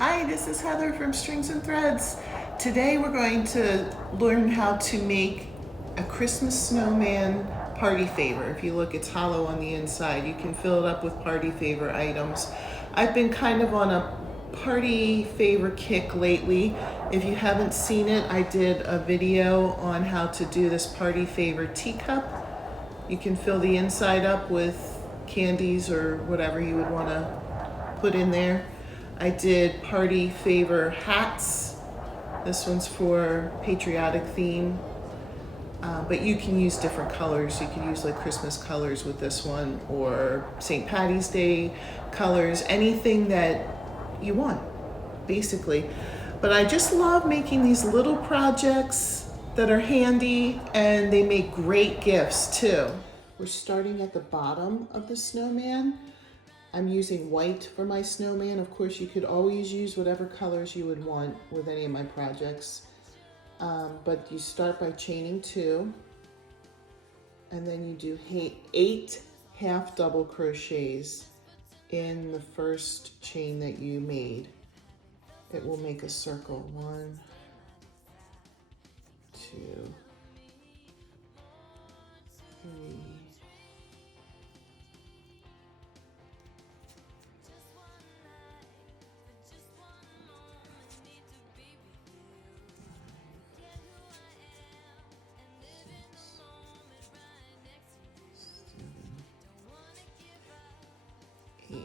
Hi, this is Heather from Strings and Threads. Today we're going to learn how to make a Christmas snowman party favor. If you look, it's hollow on the inside. You can fill it up with party favor items. I've been kind of on a party favor kick lately. If you haven't seen it, I did a video on how to do this party favor teacup. You can fill the inside up with candies or whatever you would want to put in there. I did party favor hats. This one's for patriotic theme, but you can use different colors. You can use like Christmas colors with this one, or St. Patty's Day colors, anything that you want, basically. But I just love making these little projects that are handy, and they make great gifts too. We're starting at the bottom of the snowman. I'm using white for my snowman. Of course, you could always use whatever colors you would want with any of my projects. But you start by chaining 2, and then you do 8 half double crochets in the first chain that you made. It will make a circle. 1, 2, 3, 8,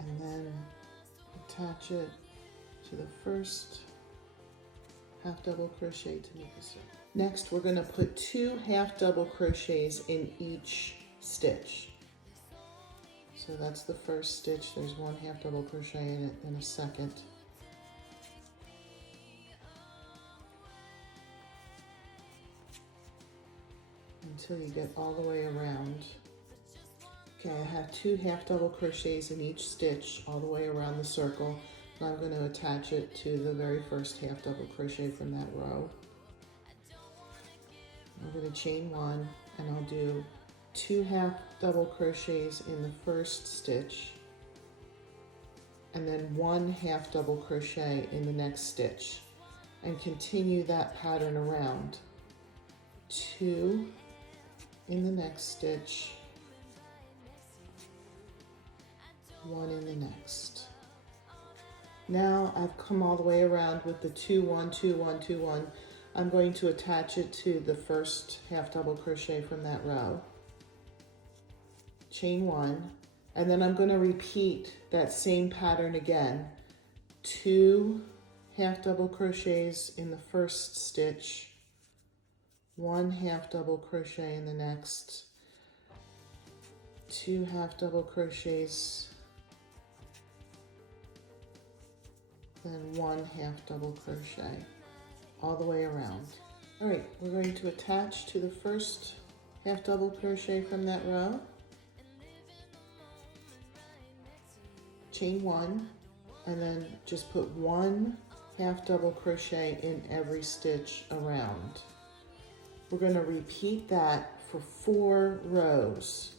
and then attach it to the first half double crochet to make a circle. Next, we're going to put 2 half double crochets in each stitch. So that's the first stitch. There's 1 half double crochet in it, then a second. Until you get all the way around. Okay, I have 2 half double crochets in each stitch all the way around the circle. And I'm going to attach it to the very first half double crochet from that row. I'm going to chain 1, and I'll do 2 half double crochets in the first stitch, and then 1 half double crochet in the next stitch, and continue that pattern around. 2 in the next stitch, 1 in the next. Now I've come all the way around with the 2, 1, 2, 1, 2, 1. I'm going to attach it to the first half double crochet from that row. Chain 1, and then I'm going to repeat that same pattern again. 2 half double crochets in the first stitch, 1 half double crochet in the next, 2 half double crochets, then 1 half double crochet, all the way around. All right, we're going to attach to the first half double crochet from that row, chain 1, and then just put 1 half double crochet in every stitch around. We're going to repeat that for 4 rows.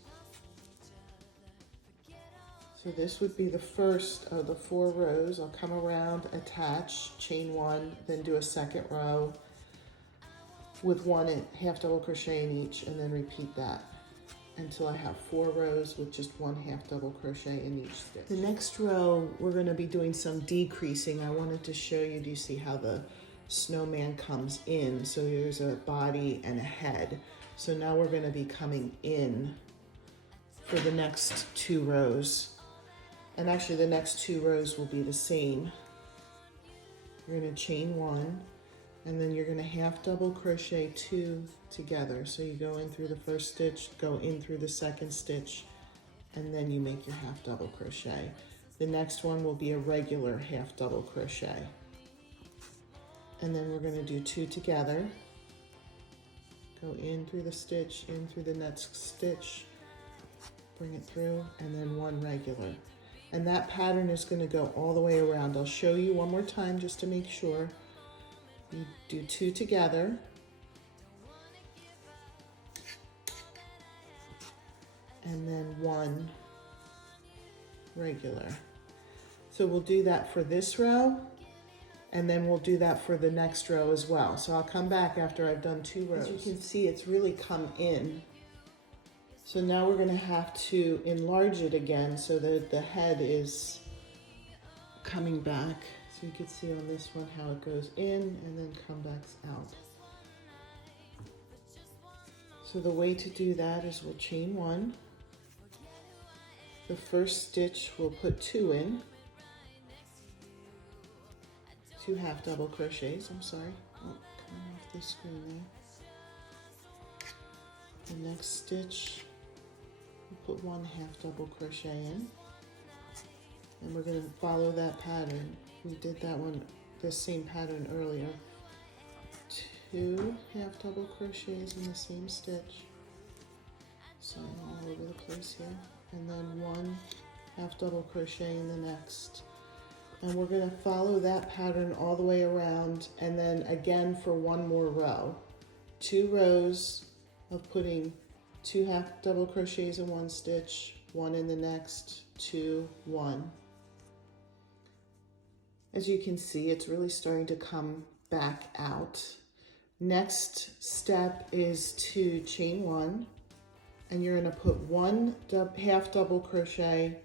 So this would be the first of the 4 rows. I'll come around, attach, chain 1, then do a second row with 1 half double crochet in each, and then repeat that until I have 4 rows with just 1 half double crochet in each stitch. The next row, we're going to be doing some decreasing. I wanted to show you, do you see how the snowman comes in? So there's a body and a head. So now we're going to be coming in for the next 2 rows. And actually the next 2 rows will be the same. You're going to chain 1, and then you're going to half double crochet 2 together. So you go in through the first stitch, go in through the second stitch, and then you make your half double crochet. The next one will be a regular half double crochet. And then we're going to do 2 together. Go in through the stitch, in through the next stitch, bring it through, and then 1 regular. And that pattern is going to go all the way around. I'll show you one more time just to make sure. You do 2 together, and then 1 regular. So we'll do that for this row, and then we'll do that for the next row as well. So I'll come back after I've done 2 rows. As you can see, it's really come in. So now we're gonna have to enlarge it again so that the head is coming back. So you can see on this one how it goes in and then come back out. So the way to do that is we'll chain 1. The first stitch we'll put 2 in. 2 half double crochets, I'm sorry. Oh, coming off the screen there. The next stitch, we'll put 1 half double crochet in. And we're going to follow that pattern. We did that one, the same pattern earlier. 2 half double crochets in the same stitch. So I'm all over the place here. And then 1 half double crochet in the next. And we're going to follow that pattern all the way around, and then again for 1 more row. 2 rows of putting 2 half double crochets in 1 stitch, 1 in the next, 2, 1. As you can see, it's really starting to come back out. Next step is to chain 1, and you're going to put 1 half double crochet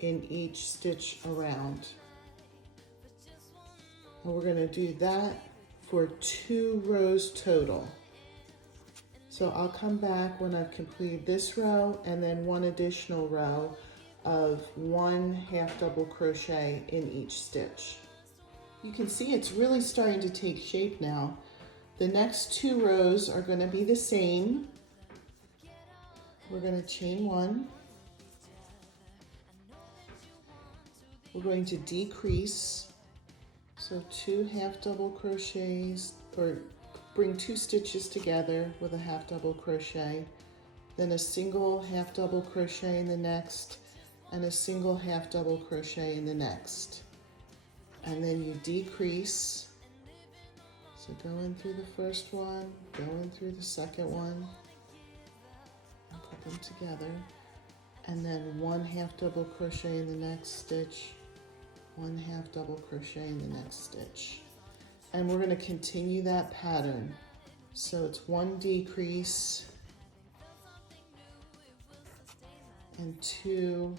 in each stitch around. And we're going to do that for 2 rows total. So I'll come back when I've completed this row and then 1 additional row of 1 half double crochet in each stitch. You can see it's really starting to take shape now. The next 2 rows are going to be the same. We're going to chain 1. We're going to decrease. So 2 half double crochets, or bring 2 stitches together with a half double crochet, then a single half double crochet in the next, and a single half double crochet in the next. And then you decrease. So go in through the first one, go in through the second one, and put them together. And then 1 half double crochet in the next stitch, 1 half double crochet in the next stitch. And we're going to continue that pattern. So it's 1 decrease and 2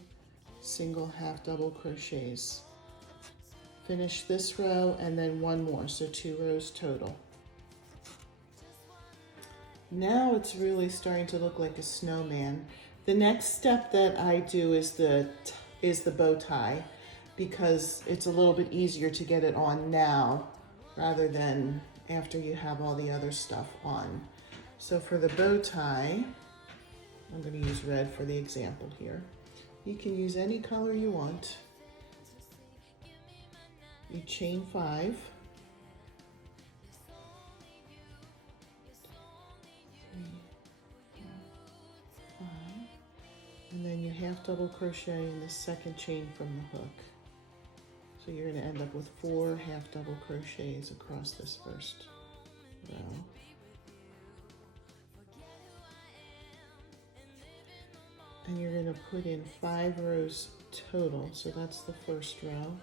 single half double crochets. Finish this row and then 1 more, so 2 rows total. Now it's really starting to look like a snowman. The next step that I do is the bow tie, because it's a little bit easier to get it on now rather than after you have all the other stuff on. So for the bow tie, I'm going to use red for the example here. You can use any color you want. You chain 5. 3, 4, 5. And then you half double crochet in the second chain from the hook. So you're going to end up with 4 half double crochets across this first row. And you're going to put in 5 rows total. So that's the first row.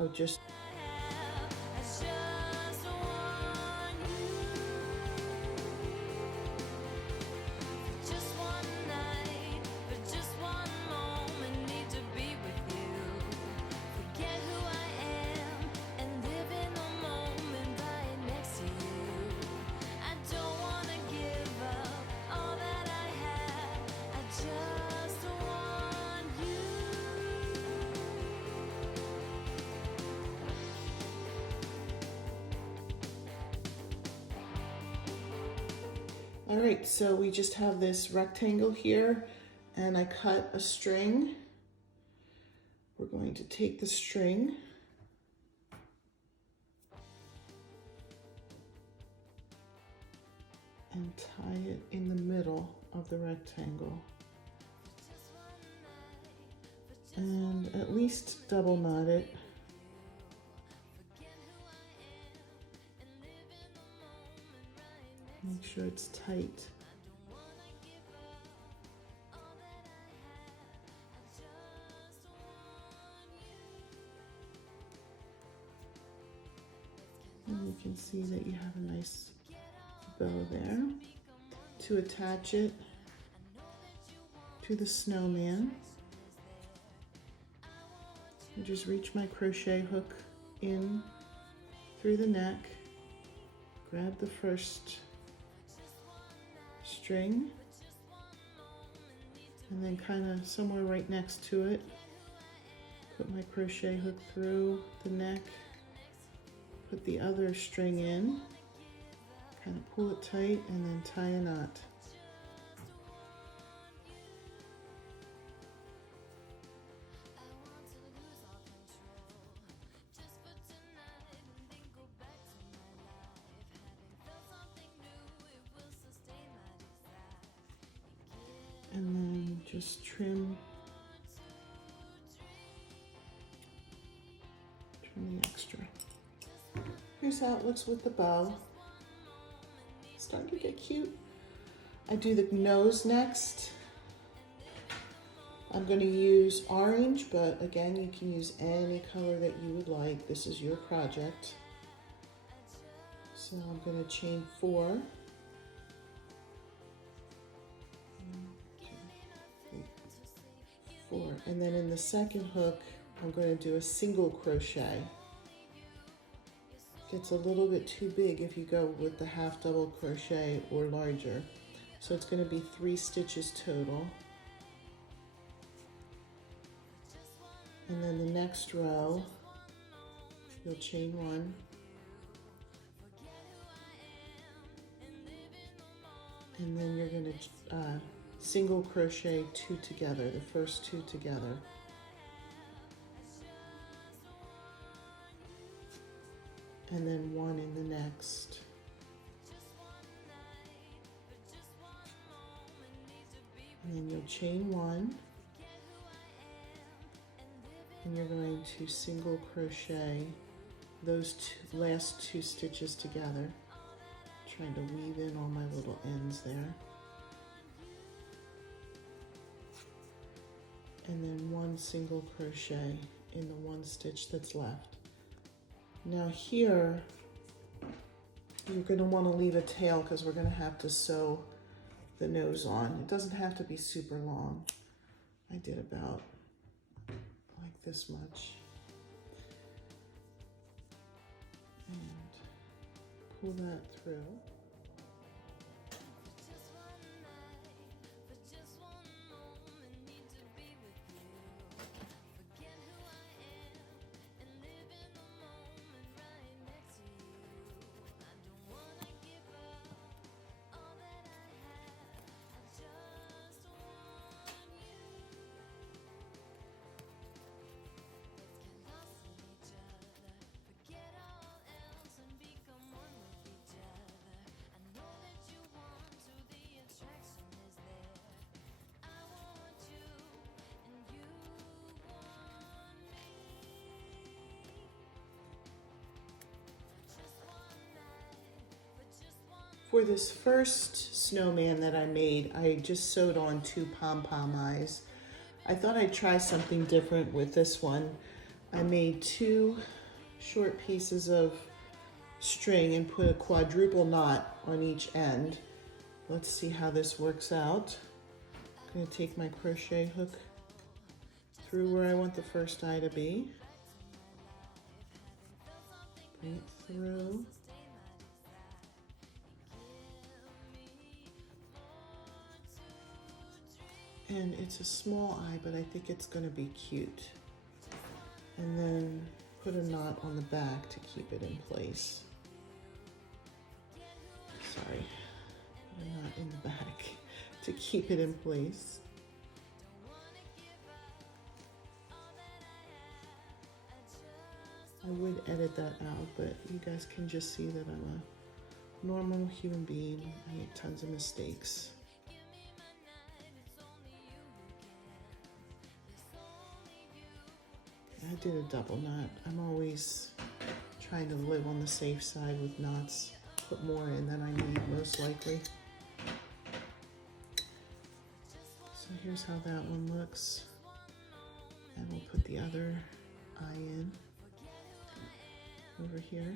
Oh, just all right, so we just have this rectangle here, and I cut a string. We're going to take the string and tie it in the middle of the rectangle. And at least double knot it. Make sure it's tight. you can see that you have a nice bow there. To attach it to the snowman, I just reach my crochet hook in through the neck, grab the first string, and then kind of somewhere right next to it, put my crochet hook through the neck, put the other string in, kind of pull it tight, and then tie a knot. And then just trim the extra. Here's how it looks with the bow. It's starting to get cute. I do the nose next. I'm going to use orange, but again, you can use any color that you would like. This is your project. So I'm going to chain 4. 4, and then in the second hook I'm going to do a single crochet. Gets a little bit too big if you go with the half double crochet or larger, so it's going to be 3 stitches total. And then the next row you'll chain 1, and then you're going to single crochet 2 together, the first 2 together. And then 1 in the next. And then you'll chain 1, and you're going to single crochet those last 2 stitches together. Trying to weave in all my little ends there. And then 1 single crochet in the 1 stitch that's left. Now here, you're going to want to leave a tail because we're going to have to sew the nose on. It doesn't have to be super long. I did about like this much. And pull that through. For this first snowman that I made, I just sewed on 2 Pom Pom Eyes. I thought I'd try something different with this one. I made 2 short pieces of string and put a quadruple knot on each end. Let's see how this works out. I'm going to take my crochet hook through where I want the first eye to be. Bring it through. And it's a small eye, but I think it's going to be cute. And then put a knot on the back to keep it in place. Sorry, put a knot in the back to keep it in place. I would edit that out, but you guys can just see that I'm a normal human being. I make tons of mistakes. I did a double knot. I'm always trying to live on the safe side with knots. Put more in than I need, most likely. So here's how that one looks. And we'll put the other eye in over here.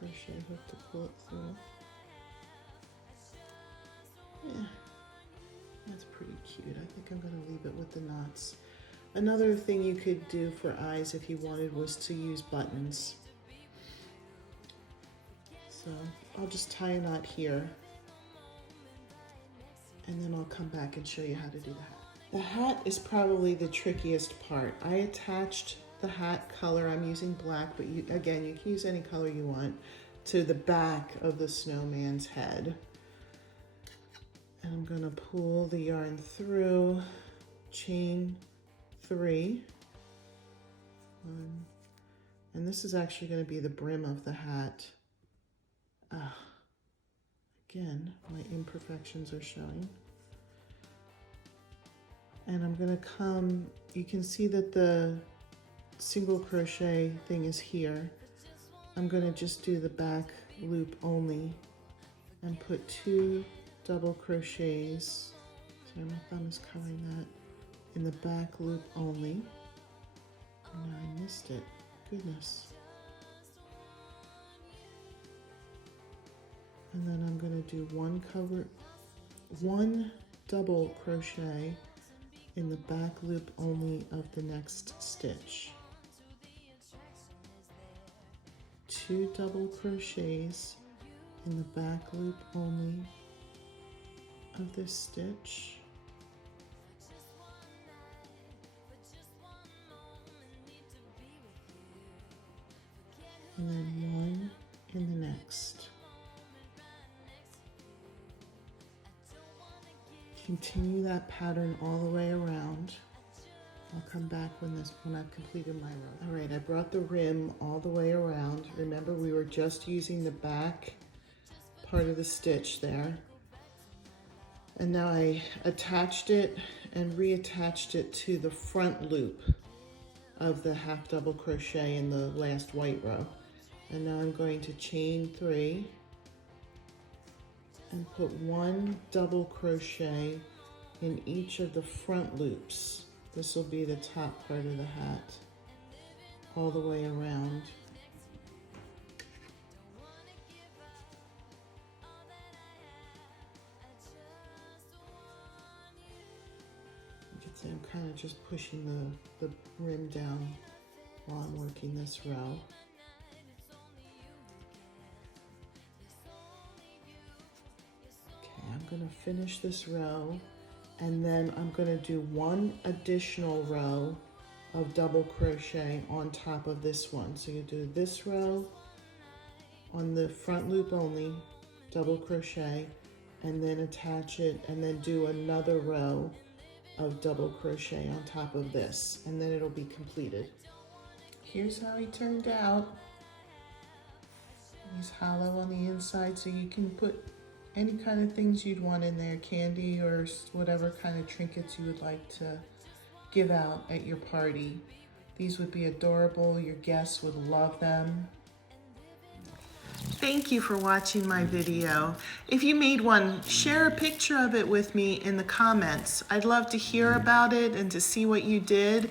crochet hook to pull it through. Yeah, that's pretty cute. I think I'm gonna leave it with the knots. Another thing you could do for eyes if you wanted was to use buttons. So I'll just tie a knot here and then I'll come back and show you how to do the hat. The hat is probably the trickiest part. I attached the hat color, I'm using black, but again, you can use any color you want, to the back of the snowman's head. And I'm gonna pull the yarn through, chain 3. And this is actually gonna be the brim of the hat. Again, my imperfections are showing. And I'm gonna come, you can see that the single crochet thing is here. I'm gonna just do the back loop only and put 2 double crochets. Sorry, my thumb is covering that. In the back loop only. Oh, no, I missed it. Goodness. And then I'm going to do one double crochet in the back loop only of the next stitch. 2 double crochets in the back loop only of this stitch. And then 1 in the next. Continue that pattern all the way around. I'll come back when I've completed my row. All right, I brought the rim all the way around. Remember, we were just using the back part of the stitch there. And now I attached it and reattached it to the front loop of the half double crochet in the last white row. And now I'm going to chain 3 and put 1 double crochet in each of the front loops. This will be the top part of the hat, all the way around. You can see I'm kind of just pushing the rim down while I'm working this row. I'm going to finish this row and then I'm going to do 1 additional row of double crochet on top of this one. So you do this row on the front loop only, double crochet, and then attach it and then do another row of double crochet on top of this, and then it'll be completed. Here's how he turned out. He's hollow on the inside, so you can put any kind of things you'd want in there, candy or whatever kind of trinkets you would like to give out at your party. These would be adorable. Your guests would love them. Thank you for watching my video. If you made one, share a picture of it with me in the comments. I'd love to hear about it and to see what you did,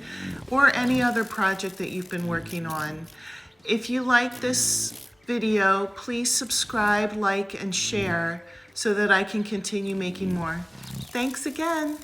or any other project that you've been working on. If you like this video, please subscribe, like, and share so that I can continue making more. Thanks again.